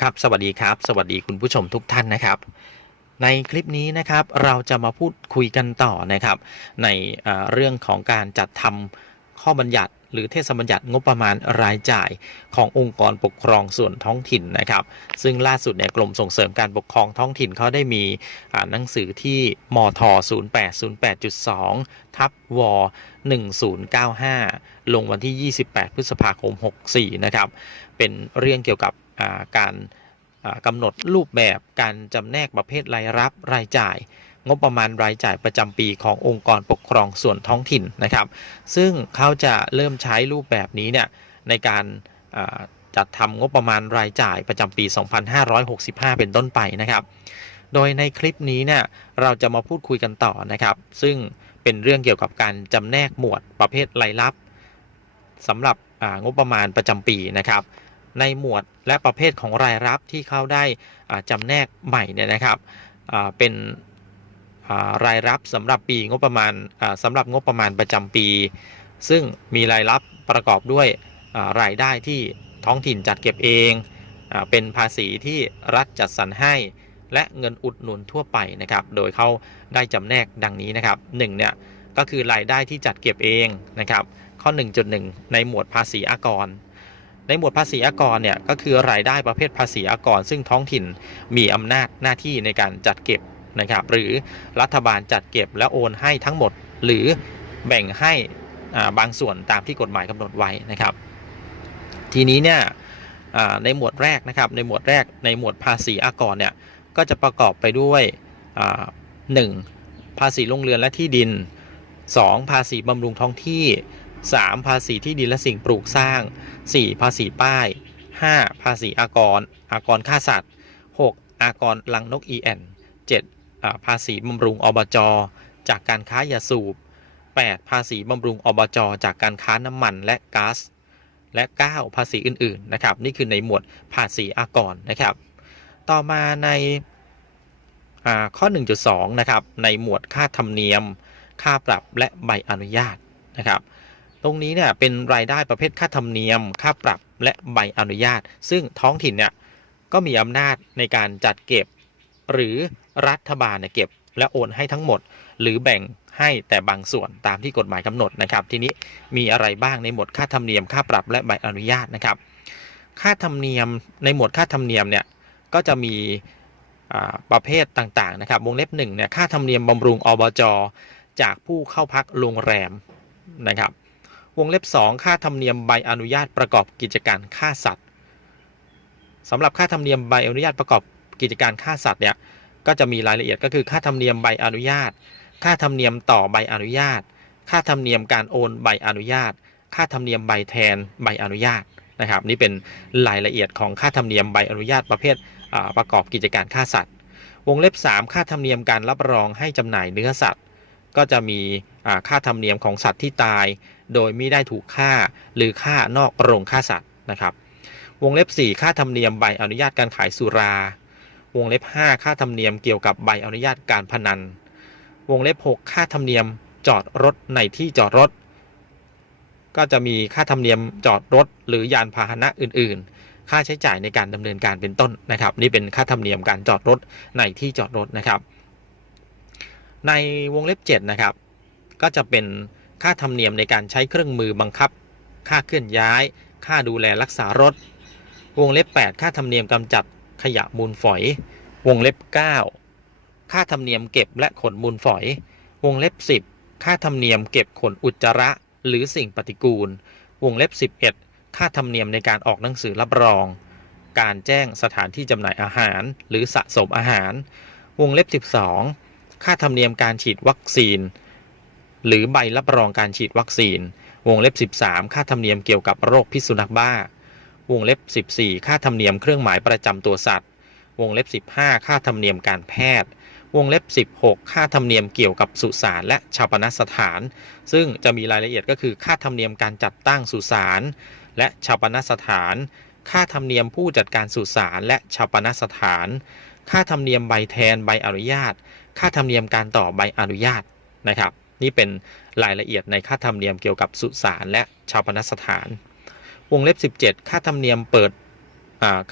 ครับสวัสดีครับ สวัสดีคุณผู้ชมทุกท่านนะครับ ในคลิปนี้นะครับเราจะมาพูดคุยกันต่อนะครับ ในเเรื่องของการจัดทำข้อบัญญัติ หรือเทศบัญญัติงบประมาณรายจ่ายขององค์กรปกครองส่วนท้องถิ่นนะครับ ซึ่งล่าสุดเนี่ยกรมส่งเสริมการปกครองท้องถิ่นเขาได้มีหนังสือที่มท0808.2ทับว1095 ลงวันที่ 28 พฤษภาคม 64 นะครับ เป็นเรื่องเกี่ยวกับ การอ่ากำหนดรูปแบบการจำแนกประเภทรายรับรายจ่าย งบประมาณรายจ่ายประจำปีขององค์กรปกครองส่วนท้องถิ่นนะครับ ซึ่งเขาจะเริ่มใช้รูปแบบนี้เนี่ยในการจัดทำงบประมาณรายจ่ายประจำปี 2565 เป็นต้นไปนะครับ โดยในคลิปนี้เนี่ยเราจะมาพูดคุยกันต่อนะครับ ซึ่งเป็นเรื่องเกี่ยวกับการจำแนกหมวดประเภทรายรับสำหรับงบประมาณประจำปีนะครับ ในหมวดและประเภทของรายรับที่เขาได้อ่าจำแนกใหม่เนี่ยนะครับเป็นรายรับสำหรับปีงบประมาณอ่าสำหรับงบประมาณประจำปี ซึ่งมีรายรับประกอบด้วยรายได้ที่ท้องถิ่นจัดเก็บเอง เป็นภาษีที่รัฐจัดสรรให้ และเงินอุดหนุนทั่วไปนะครับ โดยเขาได้จำแนกดังนี้นะครับหนึ่งเนี่ยก็คือรายได้ที่จัดเก็บเองนะครับข้อ 1.1 ในหมวดภาษีอากร ในหมวดภาษีอากรเนี่ยก็คือรายได้ประเภทภาษีอากร ซึ่งท้องถิ่นมีอำนาจหน้าที่ในการจัดเก็บนะครับหรือรัฐบาลจัดเก็บและโอนให้ทั้งหมด หรือแบ่งให้บางส่วนตามที่กฎหมายกำหนดไว้นะครับ ทีนี้เนี่ยในหมวดแรกนะครับในหมวดแรกในหมวดภาษีอากรเนี่ยก็จะประกอบไปด้วยหนึ่งภาษีโรงเรือนและที่ดิน 2. ภาษีบำรุงท้องที่ 3. ภาษีที่ดินและสิ่งปลูกสร้าง 4. ภาษีป้าย 5. ภาษีอากร อากรฆ่าสัตว์ 6. อากรลังนกอีแอน 7. ภาษีบำรุงอบจ จากการค้ายาสูบ 8. ภาษีบำรุงอบจ จากการค้าน้ำมันและก๊าซ และ 9 ภาษีอื่น ๆ นะครับ นี่คือในหมวดภาษีอากรนะครับ ต่อมาในอ่าข้อ 1.2 นะครับ ในหมวดค่าธรรมเนียม ค่าปรับและใบอนุญาตนะครับ ตรงนี้เนี่ยเป็นรายได้ประเภทค่าธรรมเนียม ค่าปรับและใบอนุญาต ซึ่งท้องถิ่นเนี่ยก็มีอำนาจในการจัดเก็บ หรือรัฐบาลเนี่ยเก็บและโอนให้ทั้งหมด หรือแบ่งให้แต่บางส่วนตามที่กฎหมายกำหนดนะครับ ทีนี้มีอะไรบ้างในหมวดค่าธรรมเนียมค่าปรับและใบอนุญาตนะครับ ค่าธรรมเนียมในหมวดค่าธรรมเนียมเนี่ยก็จะมีประเภทต่างๆนะครับ วงเล็บหนึ่งเนี่ยค่าธรรมเนียมบำรุงอบจจากผู้เข้าพักโรงแรมนะครับ วงเล็บ 2 ค่าธรรมเนียมใบอนุญาตประกอบกิจการฆ่าสัตว์สำหรับค่าธรรมเนียมใบอนุญาตประกอบกิจการฆ่าสัตว์เนี่ยก็จะมีรายละเอียดก็คือค่าธรรมเนียมใบอนุญาต ค่าธรรมเนียมต่อใบอนุญาต ค่าธรรมเนียมการโอนใบอนุญาต ค่าธรรมเนียมใบแทนใบอนุญาตนะครับ นี่เป็นรายละเอียดของค่าธรรมเนียมใบอนุญาตประเภทประกอบกิจการฆ่าสัตว์ วงเล็บ 3 ค่าธรรมเนียมการรับรองให้จำหน่ายเนื้อสัตว์ ก็จะมีค่าธรรมเนียมของสัตว์ที่ตาย โดยไม่ได้ถูกฆ่าหรือฆ่านอกโรงฆ่าสัตว์นะครับ วงเล็บ 4 ค่าธรรมเนียมใบอนุญาตการขายสุรา วงเล็บ 5 ค่าธรรมเนียมเกี่ยวกับใบอนุญาตการพนัน วงเล็บ 6 ค่าธรรมเนียมจอดรถในที่จอดรถ ก็จะมีค่าธรรมเนียมจอดรถ หรือยานพาหนะอื่น ๆ ค่าใช้จ่ายในการดำเนินการเป็นต้นนะครับ นี่เป็นค่าธรรมเนียมการจอดรถในที่จอดรถนะครับ ในวงเล็บ 7 นะครับ ก็จะเป็น ค่าธรรมเนียมในการใช้เครื่องมือบังคับ ค่าเคลื่อนย้าย ค่าดูแลรักษารถ วงเล็บ 8 ค่าธรรมเนียมกำจัดขยะมูลฝอย วงเล็บ 9 ค่าธรรมเนียมเก็บและขนมูลฝอย วงเล็บ 10 ค่าธรรมเนียมเก็บขนอุจจาระ หรือสิ่งปฏิกูล วงเล็บ 11 ค่าธรรมเนียมในการออกหนังสือรับรอง การแจ้งสถานที่จำหน่ายอาหาร หรือสะสมอาหาร วงเล็บ 12 ค่าธรรมเนียมการฉีดวัคซีน หรือใบรับรองการฉีดวัคซีน วงเล็บ 13 ค่าธรรมเนียมเกี่ยวกับโรคพิษสุนัขบ้า วงเล็บ 14 ค่าธรรมเนียมเครื่องหมายประจำตัวสัตว์ วงเล็บ 15 ค่าธรรมเนียมการแพทย์ วงเล็บ 16 ค่าธรรมเนียมเกี่ยวกับสุสานและชาปนสถาน ซึ่งจะมีรายละเอียดก็คือค่าธรรมเนียมการจัดตั้งสุสานและชาปนสถาน ค่าธรรมเนียมผู้จัดการสุสานและชาปนสถาน ค่าธรรมเนียมใบแทนใบอนุญาต ค่าธรรมเนียมการต่อใบอนุญาตนะครับ นี่เป็นรายละเอียดในค่าธรรมเนียมเกี่ยวกับสุสานและชาปนสถาน วงเล็บ 17 ค่าธรรมเนียมเปิด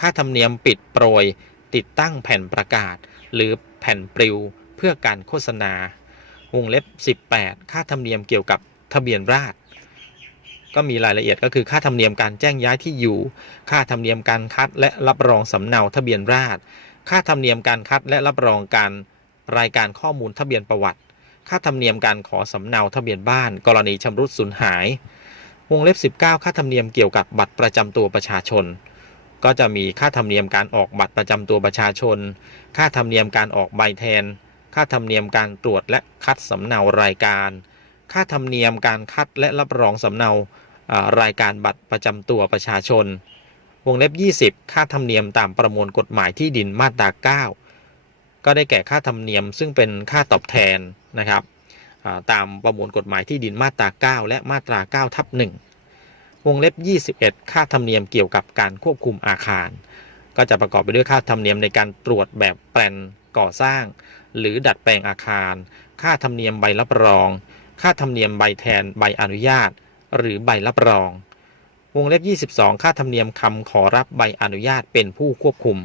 ค่าธรรมเนียมปิดโปรย ติดตั้งแผ่นประกาศ หรือแผ่นปลิวเพื่อการโฆษณา วงเล็บ 18 ค่าธรรมเนียมเกี่ยวกับทะเบียนราษฎรก็มีรายละเอียดก็คือค่าธรรมเนียมการแจ้งย้ายที่อยู่ ค่าธรรมเนียมการคัดและรับรองสำเนาทะเบียนราษฎรค่าธรรมเนียมการคัดและรับรองการรายการข้อมูลทะเบียนประวัติ ค่าธรรมเนียมการขอสำเนาทะเบียนบ้าน กรณีชำรุดสูญหาย วงเล็บ 19 ค่าธรรมเนียมเกี่ยวกับบัตรประจำตัวประชาชน ก็จะมีค่าธรรมเนียมการออกบัตรประจำตัวประชาชน ค่าธรรมเนียมการออกใบแทน ค่าธรรมเนียมการตรวจและคัดสำเนารายการ ค่าธรรมเนียมการคัดและรับรองสำเนารายการบัตรประจำตัวประชาชน วงเล็บ 20 ค่าธรรมเนียมตามประมวลกฎหมายที่ดินมาตรา 9 ก็ได้แก่ค่าธรรมเนียมซึ่งเป็นค่าตอบแทน นะครับตามประมวลกฎหมายที่ดินมาตรา 9 และมาตรา 9 ทับ 1 วงเล็บ 21 ค่าธรรมเนียมเกี่ยวกับการควบคุมอาคาร ก็จะประกอบไปด้วยค่าธรรมเนียมในการตรวจแบบแปลนก่อสร้าง หรือดัดแปลงอาคาร ค่าธรรมเนียมใบรับรอง ค่าธรรมเนียมใบแทนใบอนุญาต หรือใบรับรอง วงเล็บ 22 ค่าธรรมเนียมคำขอรับใบอนุญาตเป็นผู้ควบคุม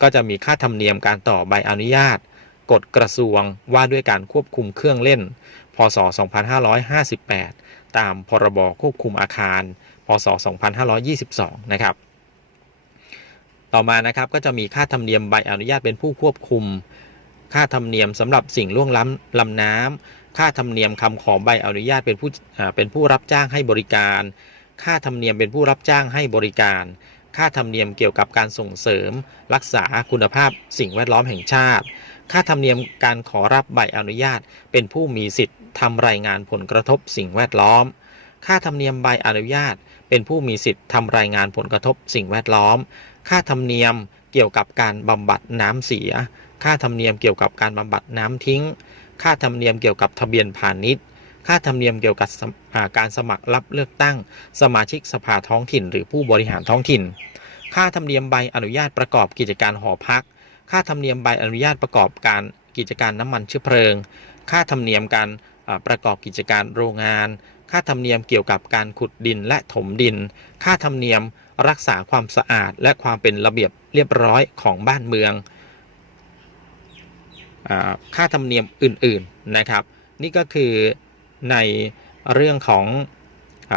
ก็จะมีค่าธรรมเนียมการต่อใบอนุญาต กฎกระทรวงว่าด้วยการควบคุมเครื่องเล่น พศ 2558 ตามพรบควบคุมอาคาร พศ 2522 นะครับ ต่อมานะครับก็จะมีค่าธรรมเนียมใบอนุญาตเป็นผู้ควบคุม ค่าธรรมเนียมสำหรับสิ่งล่วงล้ำลำน้ำค่าธรรมเนียมคำขอใบอนุญาตเป็นผู้เป็นผู้รับจ้างให้บริการ ค่าธรรมเนียมเป็นผู้รับจ้างให้บริการค่าธรรมเนียมเกี่ยวกับการส่งเสริม รักษาคุณภาพสิ่งแวดล้อมแห่งชาติ ค่าธรรมเนียมการขอรับใบอนุญาต เป็นผู้มีสิทธิ์ทำรายงานผลกระทบสิ่งแวดล้อม ค่าธรรมเนียมใบอนุญาต เป็นผู้มีสิทธิ์ทำรายงานผลกระทบสิ่งแวดล้อม ค่าธรรมเนียมเกี่ยวกับการบำบัดน้ำเสีย ค่าธรรมเนียมเกี่ยวกับการบำบัดน้ำทิ้ง ค่าธรรมเนียมเกี่ยวกับทะเบียนพาณิชย์ ค่าธรรมเนียมเกี่ยวกับการสมัครรับเลือกตั้ง สมาชิกสภาท้องถิ่น หรือผู้บริหารท้องถิ่น ค่าธรรมเนียมใบอนุญาตประกอบกิจการหอพัก ค่าธรรมเนียมใบอนุญาตประกอบการกิจการน้ำมันเชื้อเพลิง ค่าธรรมเนียมการประกอบกิจการโรงงาน ค่าธรรมเนียมเกี่ยวกับการขุดดินและถมดิน ค่าธรรมเนียมรักษาความสะอาดและความเป็นระเบียบเรียบร้อยของบ้านเมืองอค่าธรรมเนียมอื่นๆนะครับ นี่ก็คือในเรื่องของอ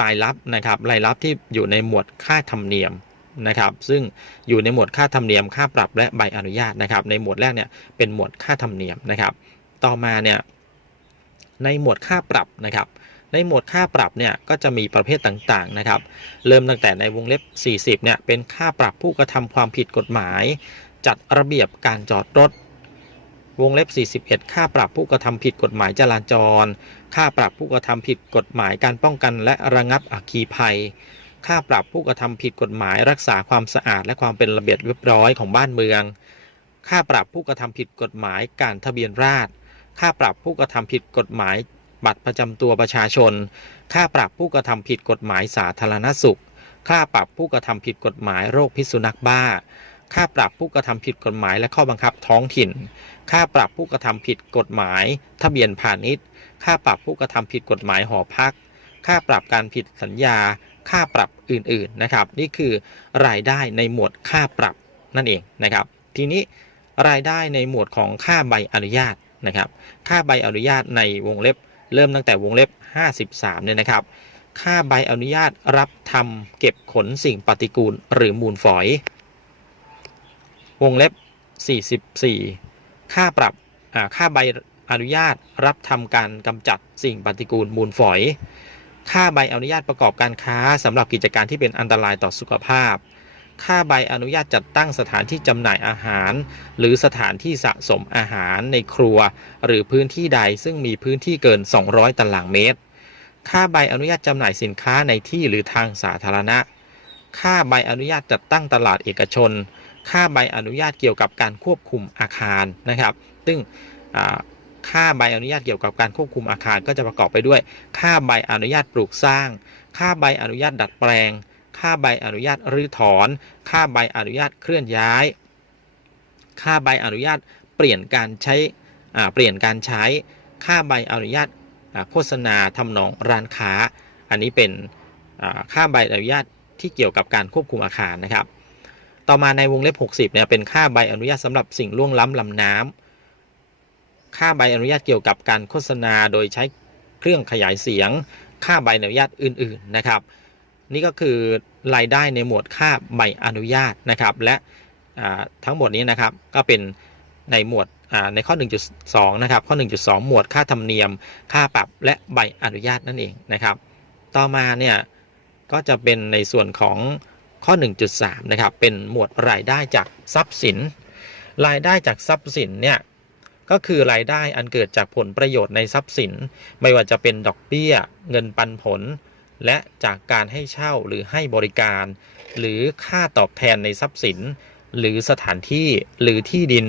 รายรับนะครับรายรับที่อยู่ในหมวดค่าธรรมเนียม นะครับซึ่งอยู่ในหมวดค่าธรรมเนียมค่าปรับและใบอนุญาตนะครับ ในหมวดแรกเนี่ยเป็นหมวดค่าธรรมเนียมนะครับ ต่อมาเนี่ยในหมวดค่าปรับนะครับ ในหมวดค่าปรับเนี่ยก็จะมีประเภทต่างๆนะครับ เริ่มตั้งแต่ในวงเล็บ 40เนี่ยเป็นค่าปรับผู้กระทำความผิดกฎหมาย จัดระเบียบการจอดรถ วงเล็บ 41 ค่าปรับผู้กระทำผิดกฎหมายจราจร ค่าปรับผู้กระทำผิดกฎหมายการป้องกันและระงับอัคคีภัย ค่าปรับผู้กระทำผิดกฎหมายรักษาความสะอาดและความเป็นระเบียบเรียบร้อยของบ้านเมือง ค่าปรับผู้กระทำผิดกฎหมายการทะเบียนราษฎรค่าปรับผู้กระทำผิดกฎหมายบัตรประจำตัวประชาชน ค่าปรับผู้กระทำผิดกฎหมายสาธารณสุข ค่าปรับผู้กระทำผิดกฎหมายโรคพิษสุนัขบ้า ค่าปรับผู้กระทำผิดกฎหมายและข้อบังคับท้องถิ่น ค่าปรับผู้กระทำผิดกฎหมาย ทะเบียนพาณิชย์ ค่าปรับผู้กระทำผิดกฎหมายหอพัก ค่าปรับการผิดสัญญา ค่าปรับอื่นๆนะครับ นี่คือรายได้ในหมวดค่าปรับนั่นเองนะครับ ทีนี้รายได้ในหมวดของค่าใบอนุญาตนะครับ ค่าใบอนุญาตในวงเล็บ เริ่มตั้งแต่วงเล็บ 53เนี่ยนะครับ ค่าใบอนุญาตรับทำเก็บขนสิ่งปฏิกูลหรือมูลฝอย วงเล็บ 44 ค่าปรับค่าใบอนุญาตรับทำการกำจัดสิ่งปฏิกูลมูลฝอย ค่าใบอนุญาตประกอบการค้าสำหรับกิจการที่เป็นอันตรายต่อสุขภาพ ค่าใบอนุญาตจัดตั้งสถานที่จำหน่ายอาหาร หรือสถานที่สะสมอาหารในครัว หรือพื้นที่ใดซึ่งมีพื้นที่เกิน 200 ตารางเมตร ค่าใบอนุญาตจำหน่ายสินค้าในที่หรือทางสาธารณะ ค่าใบอนุญาตจัดตั้งตลาดเอกชน ค่าใบอนุญาตเกี่ยวกับการควบคุมอาคารนะครับ ซึ่ง ค่าใบอนุญาตเกี่ยวกับการควบคุมอาคารก็จะประกอบไปด้วย ค่าใบอนุญาตปลูกสร้าง ค่าใบอนุญาตดัดแปลง ค่าใบอนุญาตรื้อถอน ค่าใบอนุญาตเคลื่อนย้าย ค่าใบอนุญาตเปลี่ยนการใช้เปลี่ยนการใช้ ค่าใบอนุญาตโฆษณาทำนองร้านค้า อันนี้เป็นค่าใบอนุญาตที่เกี่ยวกับการควบคุมอาคารนะครับ ต่อมาในวงเล็บ 60เนี่ยเป็นค่าใบอนุญาตสำหรับสิ่งล่วงล้ำลำน้ำ ค่าใบอนุญาตเกี่ยวกับการโฆษณาโดยใช้เครื่องขยายเสียง ค่าใบอนุญาตอื่น ๆ นะครับ นี่ก็คือรายได้ในหมวดค่าใบอนุญาตนะครับ และทั้งหมดนี้นะครับก็เป็นในหมวดอ่าในข้อ 1.2 นะครับ ข้อ 1.2 หมวดค่าธรรมเนียม ค่าปรับและใบอนุญาตนั่นเองนะครับ ต่อมาเนี่ยก็จะเป็นในส่วนของข้อ 1.3 นะครับ เป็นหมวดรายได้จากทรัพย์สิน รายได้จากทรัพย์สินเนี่ย ก็คือรายได้อันเกิดจากผลประโยชน์ในทรัพย์สิน ไม่ว่าจะเป็นดอกเบี้ย เงินปันผล และจากการให้เช่าหรือให้บริการ หรือค่าตอบแทนในทรัพย์สิน หรือสถานที่หรือที่ดิน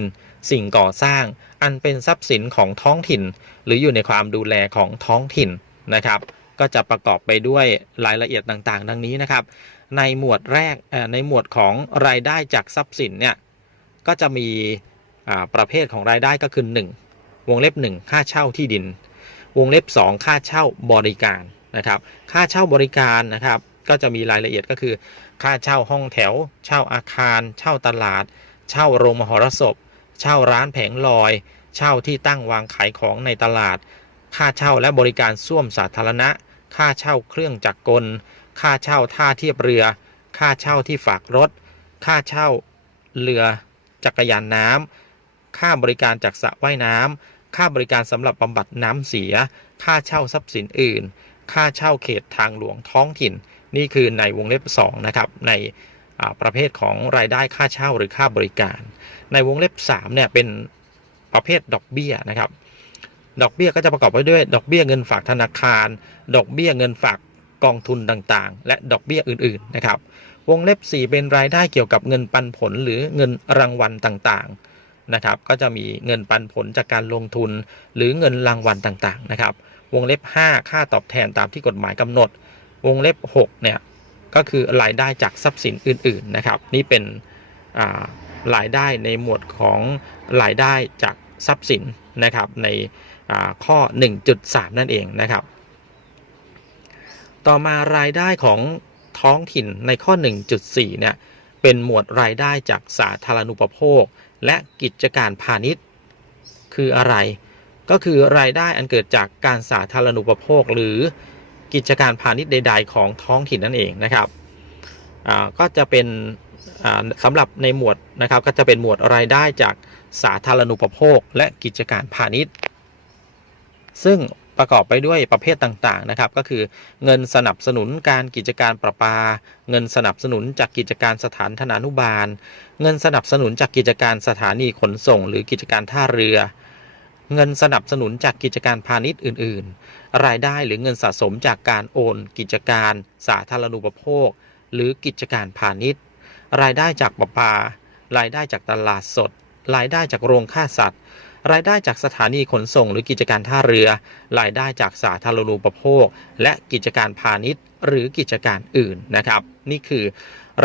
สิ่งก่อสร้าง อันเป็นทรัพย์สินของท้องถิ่น หรืออยู่ในความดูแลของท้องถิ่นนะครับก็จะประกอบไปด้วยรายละเอียดต่างๆ ดังนี้นะครับ ในหมวดแรกในหมวดของรายได้จากทรัพย์สินเนี่ยก็จะมี ประเภทของรายได้ก็คือ 1 วงเล็บ 1 ค่าเช่าที่ดิน วงเล็บ 2 ค่าเช่าบริการนะครับ ค่าเช่าบริการนะครับ ก็จะมีรายละเอียดก็คือ ค่าเช่าห้องแถว เช่าอาคาร เช่าตลาด เช่าโรงมหรสพ เช่าร้านแผงลอย เช่าที่ตั้งวางขายของในตลาด ค่าเช่าและบริการส้วมสาธารณะ ค่าเช่าเครื่องจักรกล ค่าเช่าท่าเทียบเรือ ค่าเช่าที่ฝากรถ ค่าเช่าเรือจักรยานน้ำ ค่าบริการจากสระว่ายน้ำค่าบริการสำหรับบำบัดน้ำเสีย ค่าเช่าทรัพย์สินอื่น ค่าเช่าเขตทางหลวงท้องถิ่น นี่คือในวงเล็บ2นะครับในประเภทของรายได้ค่าเช่าหรือค่าบริการ ในวงเล็บ3เนี่ยเป็นประเภทดอกเบี้ยนะครับดอกเบี้ยก็จะประกอบไปด้วยดอกเบี้ยเงินฝากธนาคาร ดอกเบี้ยเงินฝากกองทุนต่างๆ และดอกเบี้ยอื่นๆนะครับ วงเล็บ 4 เป็นรายได้เกี่ยวกับเงินปันผลหรือเงินรางวัลต่างๆ นะครับ ก็จะมีเงินปันผลจากการลงทุน หรือเงินรางวัลต่างๆนะครับ วงเล็บ 5 ค่าตอบแทนตามที่กฎหมายกำหนด วงเล็บ6เนี่ยก็คือรายได้จากทรัพย์สินอื่นๆนะครับ นี่เป็นรายได้ในหมวดของรายได้จากทรัพย์สินนะครับในอ่าข้อ 1.3 นั่นเองนะครับ ต่อมารายได้ของท้องถิ่นในข้อ 1.4 เนี่ยเป็นหมวดรายได้จากสาธารณูปโภค และกิจการพาณิชย์ คืออะไร ก็คือรายได้อันเกิดจากการสาธารณูปโภค หรือกิจการพาณิชย์ใด ๆ ของท้องถิ่นนั่นเองนะครับอ่าก็จะเป็นอ่าสำหรับในหมวดนะครับก็จะเป็นหมวดรายได้จากสาธารณูปโภค และกิจการพาณิชย์ ซึ่ง ประกอบไปด้วยประเภทต่างๆนะครับ ก็คือเงินสนับสนุนการกิจการประปา เงินสนับสนุนจากกิจการสถานธนานุบาล เงินสนับสนุนจากกิจการสถานีขนส่ง หรือกิจการท่าเรือ เงินสนับสนุนจากกิจการพาณิชย์อื่น ๆ รายได้หรือเงินสะสมจากการโอน กิจการสาธารณูปโภค หรือกิจการพาณิชย์ รายได้จากประปา รายได้จากตลาดสด รายได้จากโรงฆ่าสัตว์ รายได้จากสถานีขนส่งหรือกิจการท่าเรือ รายได้จากสาธารณูปโภค และกิจการพาณิชย์ หรือกิจการอื่นนะครับ นี่คือ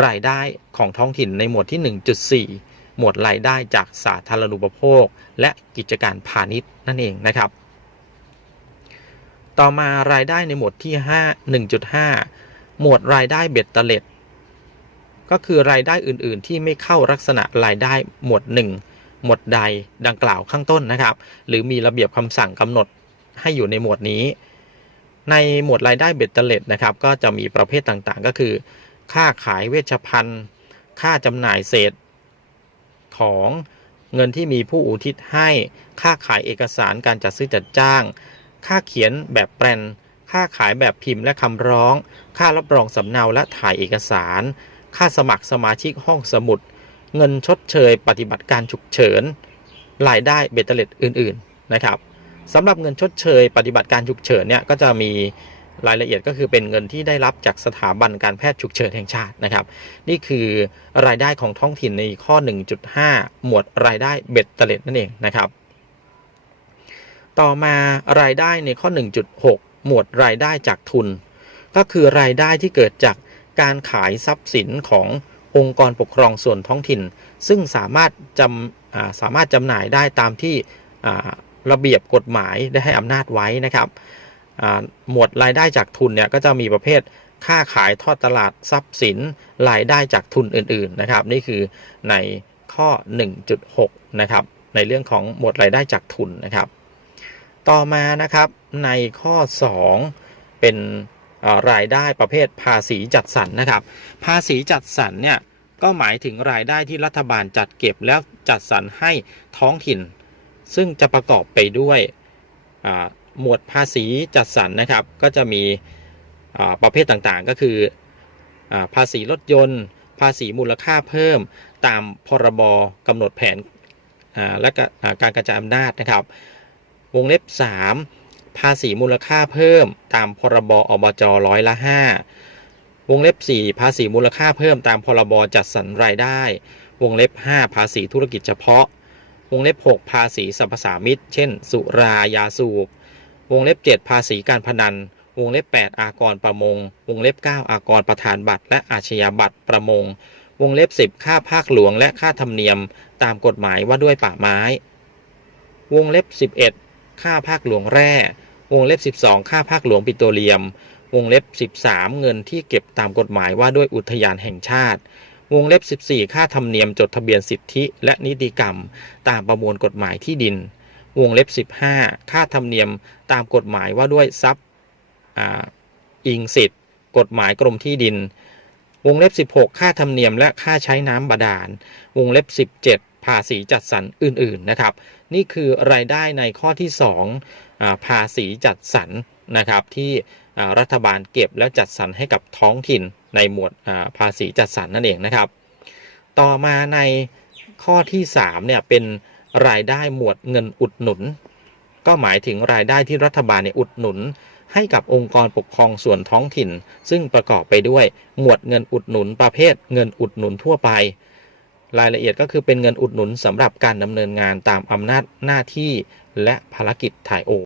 รายได้ของท้องถิ่นในหมวดที่ 1.4 หมวดรายได้จากสาธารณูปโภค และกิจการพาณิชย์นั่นเองนะครับ ต่อมารายได้ในหมวดที่ 5 1.5 หมวดรายได้เบ็ดเตล็ดก็คือรายได้อื่น ๆ ที่ไม่เข้าลักษณะรายได้หมวด 1 หมวดใดดังกล่าวข้างต้นนะครับ หรือมีระเบียบคำสั่งกำหนดให้อยู่ในหมวดนี้ ในหมวดรายได้เบ็ดเตล็ดนะครับ ก็จะมีประเภทต่างๆ ก็คือ ค่าขายเวชภัณฑ์ ค่าจำหน่ายเศษ ของเงินที่มีผู้อุทิศให้ ค่าขายเอกสารการจัดซื้อจัดจ้าง ค่าเขียนแบบแปลนค่าขายแบบพิมพ์และคำร้อง ค่ารับรองสำเนาและถ่ายเอกสาร ค่าสมัครสมาชิกห้องสมุด เงินชดเชย ปฏิบัติการฉุกเฉินรายได้เบ็ดเตล็ดอื่น ๆ นะครับสำหรับเงินชดเชย ปฏิบัติการฉุกเฉินเนี่ยก็จะมีรายละเอียดก็คือเป็นเงินที่ได้รับจากสถาบันการแพทย์ฉุกเฉินแห่งชาตินะครับ นี่คือรายได้ของท้องถิ่นในข้อ 1.5 หมวดรายได้เบ็ดเตล็ดนั่นเองนะครับ ต่อมารายได้ในข้อ 1.6 หมวดรายได้จากทุน ก็คือรายได้ที่เกิดจากการขายทรัพย์สินของ องค์กรปกครองส่วนท้องถิ่น ซึ่งสามารถจำสามารถจำหน่ายได้ตามที่ระเบียบกฎหมายได้ให้อำนาจไว้นะครับหมวดรายได้จากทุนเนี่ยก็จะมีประเภทค่าขายทอดตลาดทรัพย์สินรายได้จากทุนอื่นๆนะครับ นี่คือในข้อ 1.6 นะครับ ในเรื่องของหมวดรายได้จากทุนนะครับ ต่อมานะครับในข้อ 2 เป็น รายได้ประเภทภาษีจัดสรรนะครับ ภาษีจัดสรรเนี่ยก็หมายถึงรายได้ที่รัฐบาลจัดเก็บแล้วจัดสรรให้ท้องถิ่น ซึ่งจะประกอบไปด้วยหมวดภาษีจัดสรรนะครับ ก็จะมีประเภทต่างๆ ก็คืออภาษีรถยนต์ ภาษีมูลค่าเพิ่ม ตามพรบกำหนดแผนและกาการกระจายอำนาจนะครับ วงเล็บ 3 ภาษีมูลค่าเพิ่มตามพรบอบจร้อยละ5วงเล็บ 4 ภาษีมูลค่าเพิ่มตามพรบจัดสรรรายได้ วงเล็บ 5 ภาษีธุรกิจเฉพาะ วงเล็บ 6 ภาษีสรรพสามิตเช่น สุรายาสูบ วงเล็บ 7 ภาษีการพนัน วงเล็บ 8 อากรประมง วงเล็บ 9 อากรประธานบัตร และอาชญาบัตรประมง วงเล็บ 10 ค่าภาคหลวงและค่าธรรมเนียม ตามกฎหมายว่าด้วยป่าไม้ วงเล็บ 11 ค่าภาคหลวงแร่ วงเล็บ 12 ค่าภาคหลวงปิโตรเลียม วงเล็บ 13 เงินที่เก็บตามกฎหมายว่าด้วยอุทยานแห่งชาติ วงเล็บ 14 ค่าธรรมเนียมจดทะเบียนสิทธิและนิติกรรม ตามประมวลกฎหมายที่ดิน วงเล็บ 15 ค่าธรรมเนียมตามกฎหมายว่าด้วยทรัพย์อิงสิทธิ์กฎหมายกรมที่ดิน วงเล็บ 16 ค่าธรรมเนียมและค่าใช้น้ำบาดาล วงเล็บ 17 ภาษีจัดสรรอื่นๆนะครับ นี่คือรายได้ในข้อที่2อภาษีจัดสรรนะครับที่รัฐบาลเก็บแล้วจัดสรรให้กับท้องถิ่นในหมวดภาษีจัดสรรนั่นเองนะครับ ต่อมาในข้อที่3เนี่ยเป็นรายได้หมวดเงินอุดหนุน ก็หมายถึงรายได้ที่รัฐบาลเนี่ยอุดหนุน ให้กับองค์กรปกครองส่วนท้องถิ่น ซึ่งประกอบไปด้วยหมวดเงินอุดหนุนประเภทเงินอุดหนุนทั่วไป รายละเอียดก็คือเป็นเงินอุดหนุนสำหรับการดำเนินงานตามอำนาจหน้าที่และภารกิจถ่ายโอน